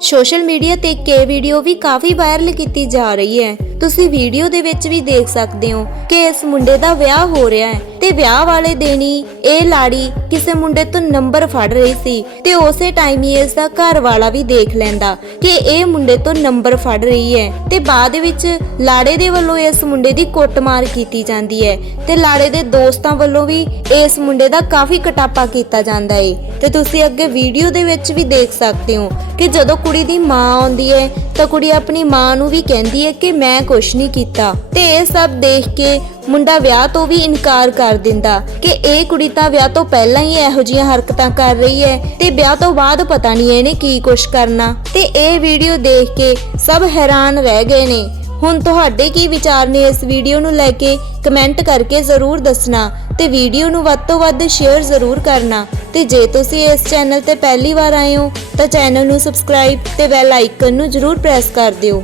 Social media ਤੇ ਇੱਕ video ਵੀ ਕਾਫੀ viral ਕੀਤੀ ਜਾ ਰਹੀ ਹੈ। ਤੁਸੀਂ ਵੀਡੀਓ ਦੇ ਵਿੱਚ ਵੀ ਦੇਖ ਸਕਦੇ ਹੋ ਕਿ ਇਸ ਮੁੰਡੇ ਦਾ ਵਿਆਹ ਹੋ ਰਿਹਾ ਹੈ। ਤੇ ਵਿਆਹ ਵਾਲੇ ਦਿਨ ਹੀ ਇਹ ਲਾੜੀ ਕਿਸੇ ਮੁੰਡੇ ਤੋਂ ਨੰਬਰ ਫੜ ਰਹੀ ਸੀ ਤੇ ਉਸੇ ਟਾਈਮ ਹੀ ਇਸ ਦਾ ਘਰ ਵਾਲਾ ਵੀ ਦੇਖ ਲੈਂਦਾ ਕਿ ਇਹ ਮੁੰਡੇ ਤੋਂ ਨੰਬਰ ਫੜ ਰਹੀ ਹੈ ਤੇ ਬਾਅਦ ਵਿੱਚ ਲਾੜੇ ਦੇ ਵੱਲੋਂ ਇਸ ਮੁੰਡੇ ਦੀ ਕੁੱਟਮਾਰ ਕੀਤੀ ਜਾਂਦੀ ਹੈ ਤੇ ਲਾੜੇ ਦੇ ਦੋਸਤਾਂ ਵੱਲੋਂ ਵੀ ਇਸ ਮੁੰਡੇ ਦਾ ਕਾਫੀ ਕਟਾਪਾ ਕੀਤਾ ਜਾਂਦਾ ਏ। ਤੇ ਤੁਸੀਂ ਅੱਗੇ ਵੀਡੀਓ ਦੇ ਵਿੱਚ ਵੀ ਦੇਖ ਸਕਦੇ ਹੋ ਕਿ ਜਦੋਂ ਕੁੜੀ ਦੀ ਮਾਂ ਆਉਂਦੀ ਹੈ ਤਾਂ ਕੁੜੀ ਆਪਣੀ ਮਾਂ ਨੂੰ ਵੀ ਕਹਿੰਦੀ ਹੈ ਕਿ ਮੈਂ ਕੁਛ ਨਹੀਂ ਕੀਤਾ ਤੇ ਇਹ ਸਭ ਦੇਖ ਕੇ ਮੁੰਡਾ ਵਿਆਹ ਤੋਂ ਵੀ ਇਨਕਾਰ ਕਰ ਦਿੰਦਾ ਕਿ ਇਹ ਕੁੜੀ ਤਾਂ ਵਿਆਹ ਤੋਂ ਪਹਿਲਾਂ ਹੀ ਇਹੋ ਜਿਹੀਆਂ ਹਰਕਤਾਂ ਕਰ ਰਹੀ ਹੈ ਤੇ ਵਿਆਹ ਤੋਂ ਬਾਅਦ ਪਤਾ ਨਹੀਂ ਇਹਨੇ ਕੀ ਕੁਛ ਕਰਨਾ। ਤੇ ਇਹ ਵੀਡੀਓ ਦੇਖ ਕੇ ਸਭ ਹੈਰਾਨ ਰਹਿ ਗਏ ਨੇ। ਹੁਣ ਤੁਹਾਡੇ ਕੀ ਵਿਚਾਰ ਨੇ ਇਸ ਵੀਡੀਓ ਨੂੰ ਲੈ ਕੇ? ਕਮੈਂਟ ਕਰਕੇ ਜ਼ਰੂਰ ਦੱਸਣਾ ਤੇ ਵੀਡੀਓ ਨੂੰ ਵੱਧ ਤੋਂ ਵੱਧ ਸ਼ੇਅਰ ਜ਼ਰੂਰ ਕਰਨਾ। ਤੇ ਜੇ ਤੁਸੀਂ ਇਸ ਚੈਨਲ ਤੇ ਪਹਿਲੀ ਵਾਰ ਆਏ ਹੋ ਤਾਂ ਚੈਨਲ ਨੂੰ ਸਬਸਕ੍ਰਾਈਬ ਤੇ ਬੈਲ ਆਈਕਨ ਨੂੰ ਜ਼ਰੂਰ ਪ੍ਰੈਸ ਕਰ ਦਿਓ।